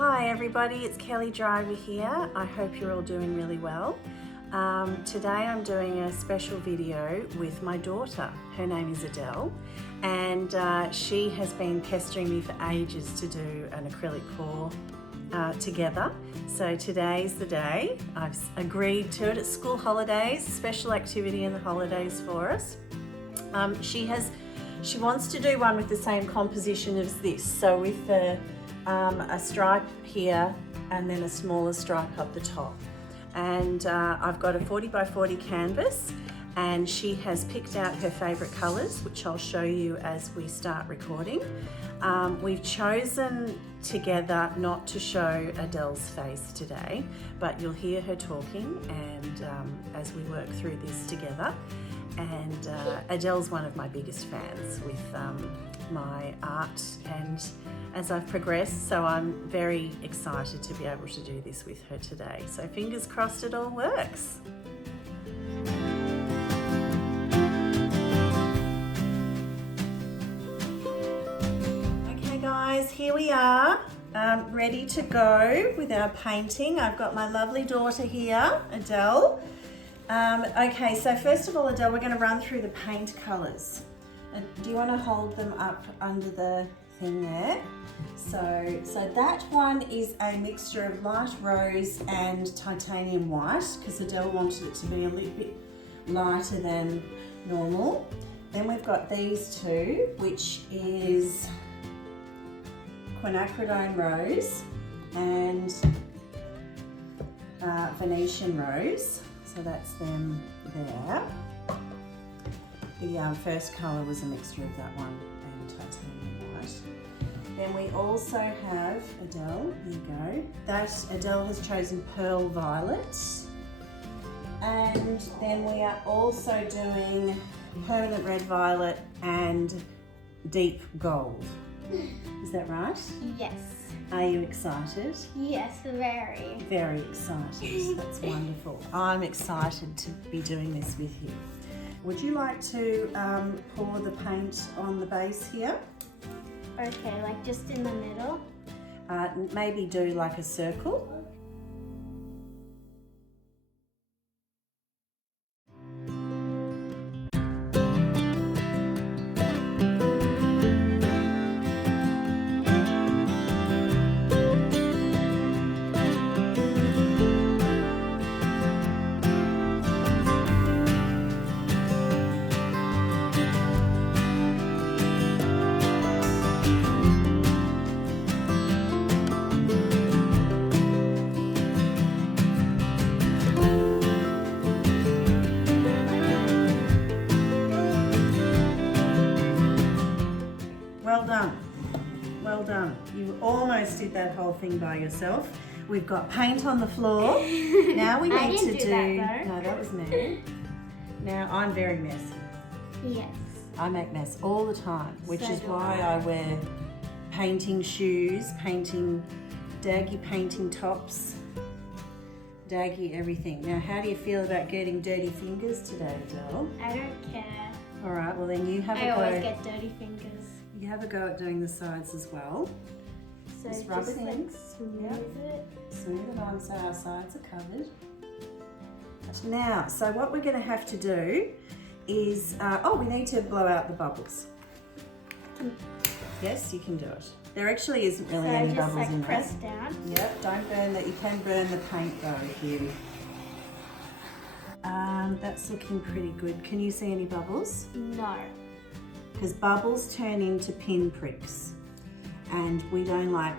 Hi everybody, it's Kelly Driver here. I hope you're all doing really well. Today I'm doing a special video with my daughter. Her name is Adele, and she has been pestering me for ages to do an acrylic pour together. So today's the day. I've agreed to it. It's school holidays, special activity in the holidays for us. She wants to do one with the same composition as this, so with a stripe here and then a smaller stripe up the top. And I've got a 40 by 40 canvas, and she has picked out her favourite colours, which I'll show you as we start recording. We've chosen together not to show Adele's face today, but you'll hear her talking and as we work through this together. And Adele's one of my biggest fans with my art, and as I've progressed, so I'm very excited to be able to do this with her today. So fingers crossed it all works. Okay guys, here we are, ready to go with our painting. I've got my lovely daughter here, Adele. Okay, so first of all, Adele, we're going to run through the paint colours. Do you want to hold them up under the thing there? So that one is a mixture of light rose and titanium white, because Adele wanted it to be a little bit lighter than normal. Then we've got these two, which is Quinacridone Rose and Venetian Rose. So that's them there. The first colour was a mixture of that one and titanium white. Then we also have Adele, here you go. That Adele has chosen Pearl Violet. And then we are also doing Permanent Red Violet and Deep Gold. Is that right? Yes. Are you excited? Yes, very. Very excited. That's wonderful. I'm excited to be doing this with you. Would you like to pour the paint on the base here? Okay, like just in the middle? Maybe do like a circle. Well done, well done. You almost did that whole thing by yourself. We've got paint on the floor. Now we need to do that, no, that was me. Now I'm very messy. Yes. I make mess all the time, which So is do why I. I wear painting shoes, daggy painting tops, daggy everything. Now, how do you feel about getting dirty fingers today, Adele? I don't care. All right, well then you have a I go. always get dirty fingers. You have a go at doing the sides as well. So Just rub it in. like smooth it. Smooth it on so our sides are covered. Now, so what we're going to have to do is, we need to blow out the bubbles. Yes, you can do it. There actually isn't really So any just bubbles like in press there. down. Yep, don't burn that. You can burn the paint though if you. That's looking pretty good. Can you see any bubbles? No. Because bubbles turn into pin pricks, and we don't like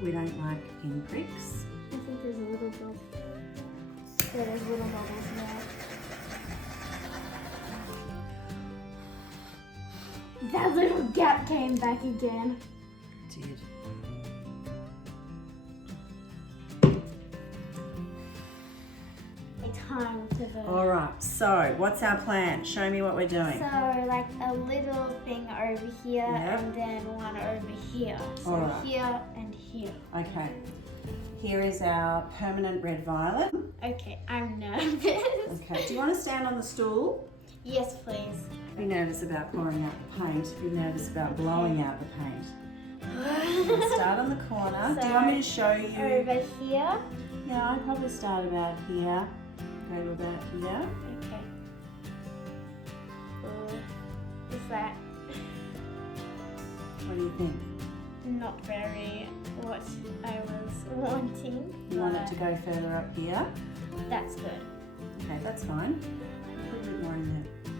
pin pricks. I think there's a little bubble. Yeah, there's little bubbles now. That little gap came back again. Did. Time to the. All right. So what's our plan? Show me what we're doing. So like a little thing over here, Yep. and then one over here. So All right. here and here. Okay. Here is our permanent red violet. Okay, I'm nervous. Okay. Do you want to stand on the stool? Yes, please. Be nervous about pouring out the paint. Be nervous about blowing out the paint. Start on the corner. Do you want me to show you? Over here. Yeah, I'd probably start about here. Go to about here. Okay. Is that What do you think? not very what I was wanting? You want it to go further up here? That's good. Okay, that's fine. Put a bit more in there.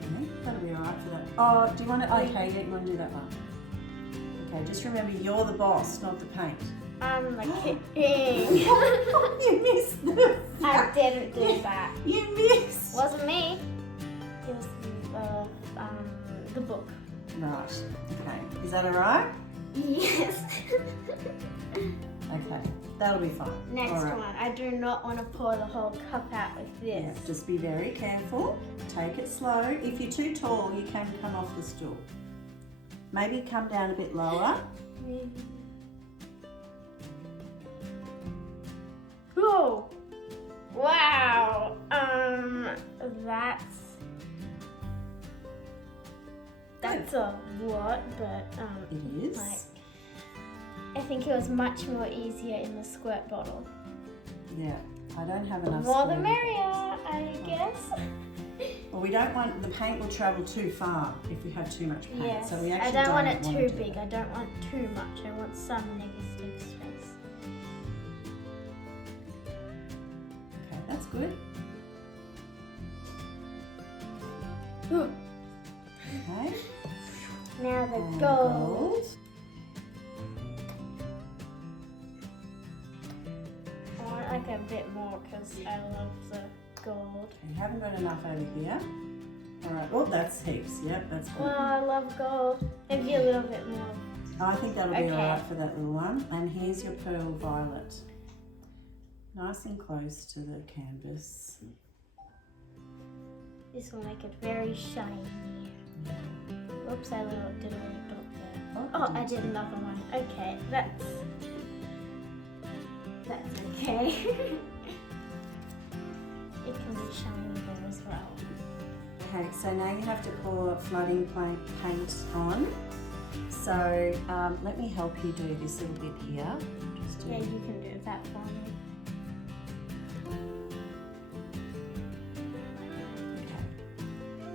Okay, that'll be alright for that. Oh, do you want to? Okay, you don't want to do that one. Okay, just remember you're the boss, not the paint. I'm like kidding. You missed the. I didn't do that. You missed. Wasn't me. It was the book. Right. Okay. Is that alright? Yes. Okay. That'll be fine. Next All right. one. I do not want to pour the whole cup out with this. Yeah, just be very careful. Take it slow. If you're too tall, you can come off the stool. Maybe come down a bit lower. Oh, wow. That's a lot, but It is. like, I think it was much more easier in the squirt bottle. Yeah. I don't have The enough. more the square. merrier, I guess. Well, we don't want the paint will travel too far if we have too much paint. Yes. So we I actually don't want it wanna too do big. that. I don't want too much. I want some negative space. Okay, that's good. Okay. Now the And gold. I want like a bit more because I love the gold. You haven't got enough over here. All right. Oh, that's heaps. Yep, that's good. Well, I love gold. Maybe a little bit more. I think that'll be Okay. all right for that little one. And here's your pearl violet. Nice and close to the canvas. This will make it very shiny. Oops, I did a little dot there. Oh, I did another one. Okay, that's okay. It can be shiny there as well. Okay, so now you have to pour flooding paint on. So let me help you do this little bit here. Just Yeah, do you can do that for me.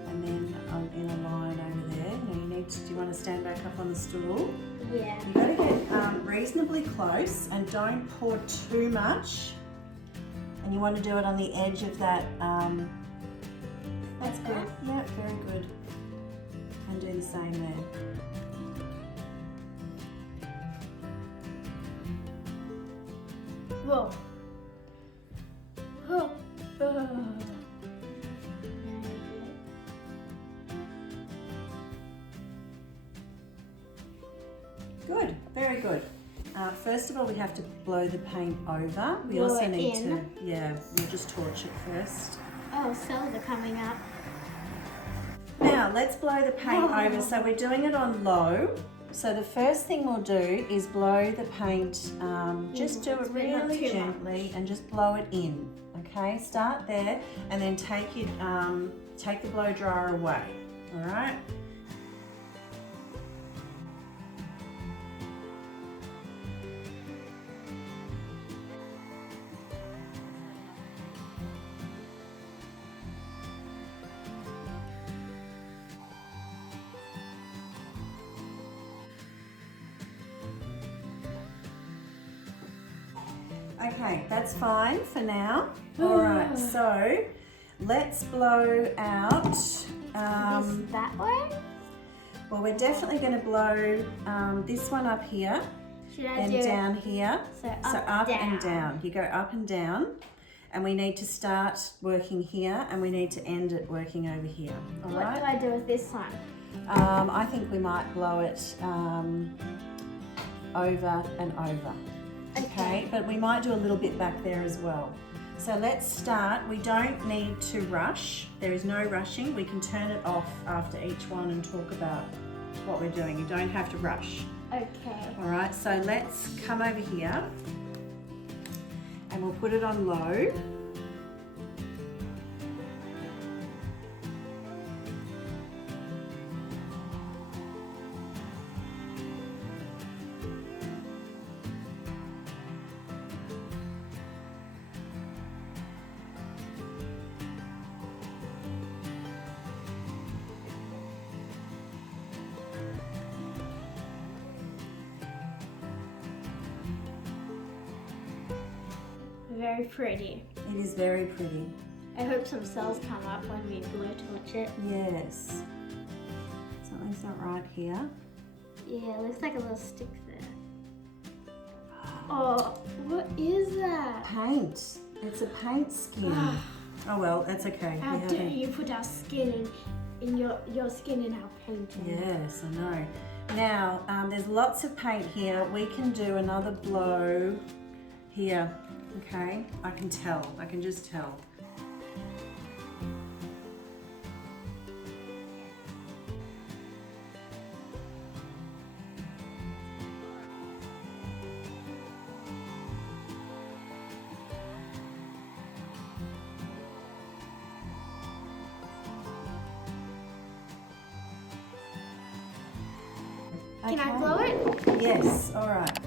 and then in a line over there. Now you need to, do you want to stand back up on the stool? Yeah. You've got to get reasonably close and don't pour too much. And you want to do it on the edge of that. That's good. Yeah, very good. And do the same there. Whoa. Oh. Good, very good. First of all, we have to blow the paint over. We Blow also it need in. to, yeah, we'll just torch it first. Oh, cells are coming up. Now, let's blow the paint Oh. over. So we're doing it on low. So the first thing we'll do is blow the paint, just do it But not really too gently and just blow it in. Okay, start there and then take the blow dryer away, all right? Okay, that's fine for now. All right, so let's blow out. That way? Well, we're definitely going to blow this one up here, Should I then do down here. So So up, up down. and down. You go up and down, and we need to start working here, and we need to end it working over here. All What right. do I do with this one? I think we might blow it over and over. Okay, but we might do a little bit back there as well. So let's start. We don't need to rush. There is no rushing. We can turn it off after each one and talk about what we're doing. You don't have to rush. Okay. All right, so let's come over here and we'll put it on low. Very pretty. It is very pretty. I hope some cells come up when we blow torch it. Yes. Something's not right here. Yeah, it looks like a little stick there. Oh, what is that? Paint. It's a paint skin. Oh well, that's okay. How dare you put our skin in your skin in our painting? Yes, I know. Now, there's lots of paint here. We can do another blow here. Okay, I can tell. I can just tell. Can I blow it? Yes, all right.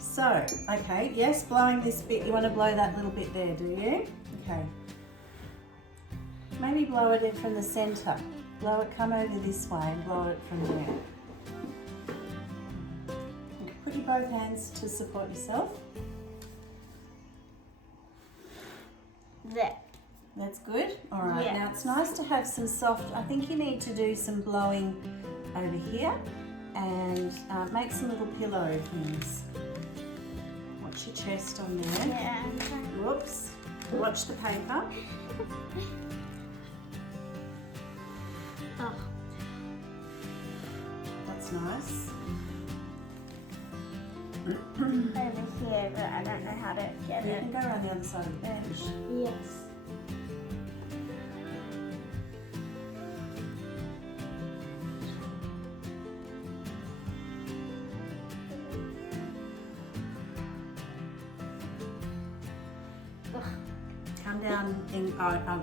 So, okay, yes, blowing this bit. You want to blow that little bit there, do you? Okay. Maybe blow it in from the centre. Blow it, come over this way and blow it from there. Okay, put your both hands to support yourself. There. That's good. All right, Yes. now it's nice to have some soft, I think you need to do some blowing over here and make some little pillow things. Watch your chest on there. Yeah, I'm trying. Whoops. Watch the paper. Oh, That's nice. over here, but I don't know how to get You it. can go around the other side of the bench. Yes. Come down in,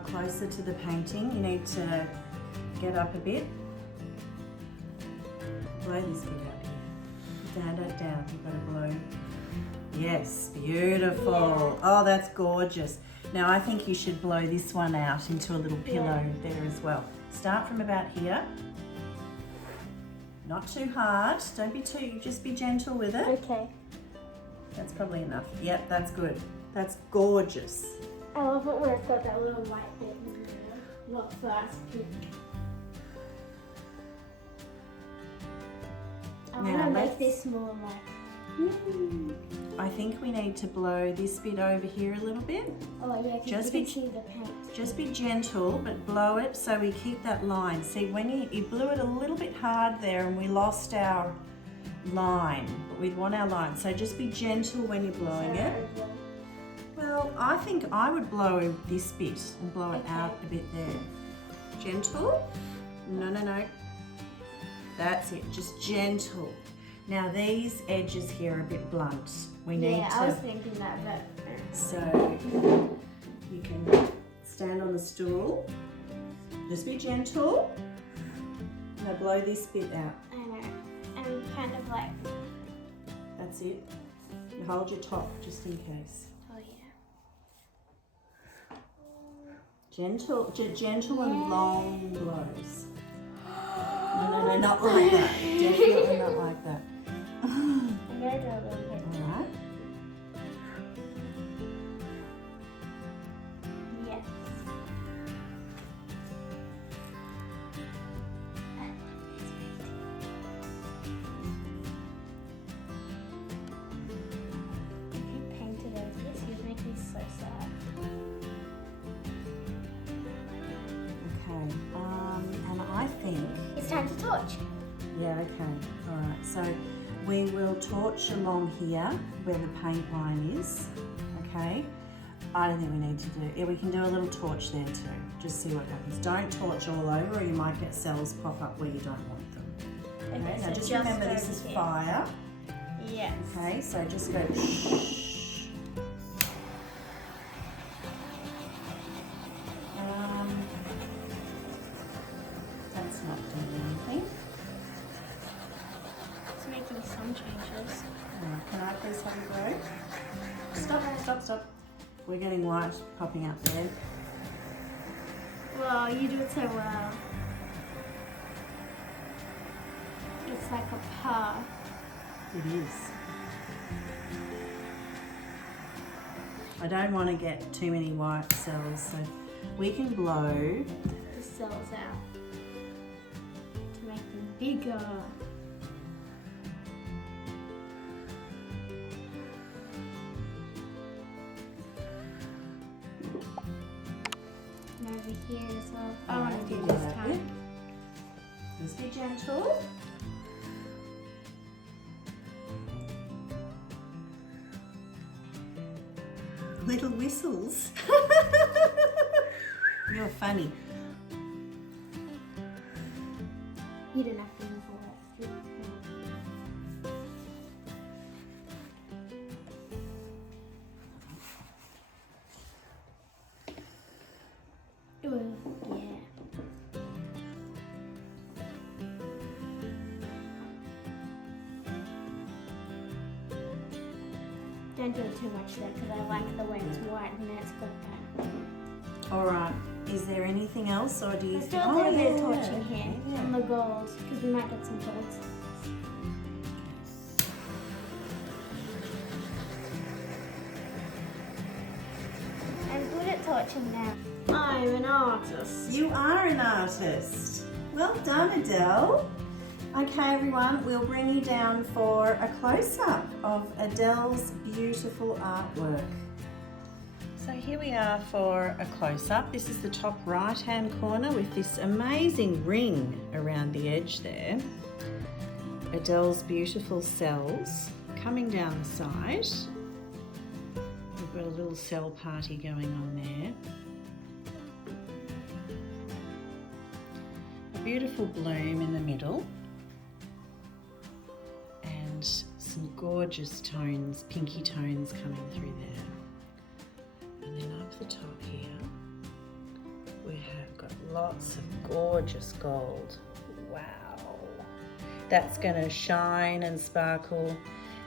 closer to the painting. You need to get up a bit. Blow this bit out here. Down, down, down. You've got to blow. Yes, beautiful. Oh, that's gorgeous. Now I think you should blow this one out into a little pillow there as well. Start from about here. Not too hard. Don't be too, just be gentle with it. Okay. That's probably enough. Yep, that's good. That's gorgeous. I love it where it's got that little white bit in the middle. Not first pink. I want Now to let's- make this more like. I think we need to blow this bit over here a little bit. Oh yeah, because Just you be- can see the paint. Just be gentle, but blow it so we keep that line. See, when you blew it a little bit hard there and we lost our line, but we'd want our line. So just be gentle when you're blowing it. Well, I think I would blow this bit and blow it out a bit there. Gentle? No, no, no. That's it, just gentle. Now these edges here are a bit blunt. We need Yeah, to... I was thinking that, but. So you can stand on the stool. Just be gentle. Now blow this bit out. I know. I'm kind of like. That's it. You hold your top just in case. Oh yeah. Gentle, gentle and long blows. No, no, no, not like that. Definitely not like that. I'm gonna do a little bit. All right. Yes. If you painted over this, you'd make me so sad. Okay. And I think. It's time to torch. Yeah. Okay. All right. So we will torch along here where the paint line is. Okay. I don't think we need to do. Yeah, we can do a little torch there too. Just see what happens. Don't torch all over, or you might get cells pop up where you don't want them. Okay. so Now just remember this over is here. fire. Yes. Okay. So just go. Shh. That's not doing anything. It's making some changes. Can I please have a blow? Stop, stop, stop. We're getting white popping up there. Wow, you do it so well. It's like a path. It is. I don't want to get too many white cells, so we can blow the cells out to make them bigger. And over here as well. I want to do this time. Just be gentle. Little whistles. You're funny. You don't have to move away. Ooh, yeah. Don't do it too much though, because I like the way it's white and it's got that. All right. Is there anything else, or do you Let's do think? a little bit of yeah. torching here on the gold, because we might get some golds. I'm good at torching now. I'm an artist. You are an artist. Well done, Adele. Okay, everyone, we'll bring you down for a close-up of Adele's beautiful artwork. So here we are for a close-up. This is the top right-hand corner with this amazing ring around the edge there. Adele's beautiful cells coming down the side. We've got a little cell party going on there. A beautiful bloom in the middle. And some gorgeous tones, pinky tones coming through there. And then up the top here, we have got lots of gorgeous gold. Wow. That's going to shine and sparkle,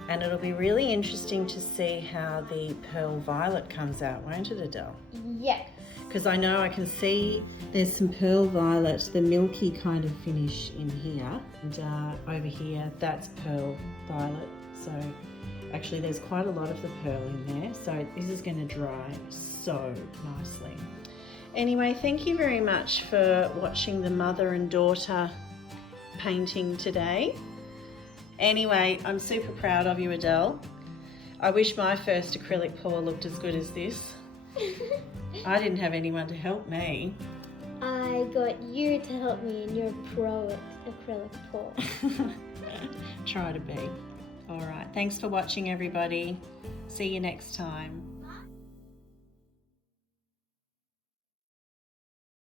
and it'll be really interesting to see how the pearl violet comes out, won't it, Adele? Yeah. Because I know I can see there's some pearl violet, the milky kind of finish in here, and over here that's pearl violet. So actually there's quite a lot of the pearl in there, so this is going to dry so nicely. Anyway, thank you very much for watching the mother and daughter painting today. Anyway, I'm super proud of you, Adele. I wish my first acrylic pour looked as good as this. I didn't have anyone to help me. I got you to help me, and you're a pro at acrylic pour. Try to be. All right, thanks for watching, everybody. See you next time.